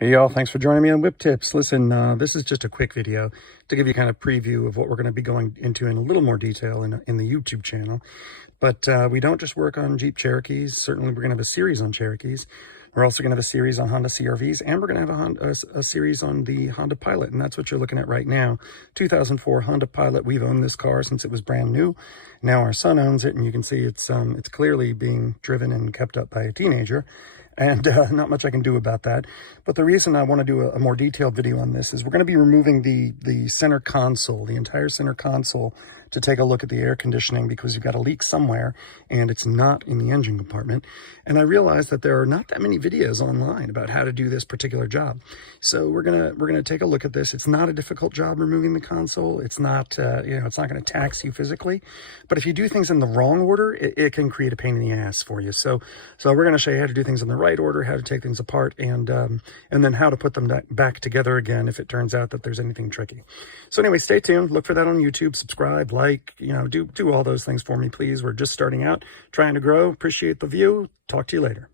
Hey y'all, thanks for joining me on Whip Tips. Listen, this is just a quick video to give you kind of preview of what we're going to be going into in a little more detail in the YouTube channel. But we don't just work on Jeep Cherokees. Certainly we're going to have a series on Cherokees. We're also going to have a series on Honda CRVs, and we're going to have a series on the Honda Pilot, and that's what you're looking at right now. 2004 Honda Pilot. We've owned this car since it was brand new. Now our son owns it, and you can see it's clearly being driven and kept up by a teenager. And not much I can do about that. But the reason I want to do a more detailed video on this is we're going to be removing the center console, the entire center console, to take a look at the air conditioning, because you've got a leak somewhere and it's not in the engine compartment. And I realized that there are not that many videos online about how to do this particular job. So we're gonna take a look at this. It's not a difficult job removing the console. It's not it's not going to tax you physically. But if you do things in the wrong order, it can create a pain in the ass for you. So we're going to show you how to do things in the right order, how to take things apart, and then how to put them back together again if it turns out that there's anything tricky. So anyway, stay tuned. Look for that on YouTube. Subscribe, like, do all those things for me, please. We're just starting out, trying to grow. Appreciate the view. Talk to you later.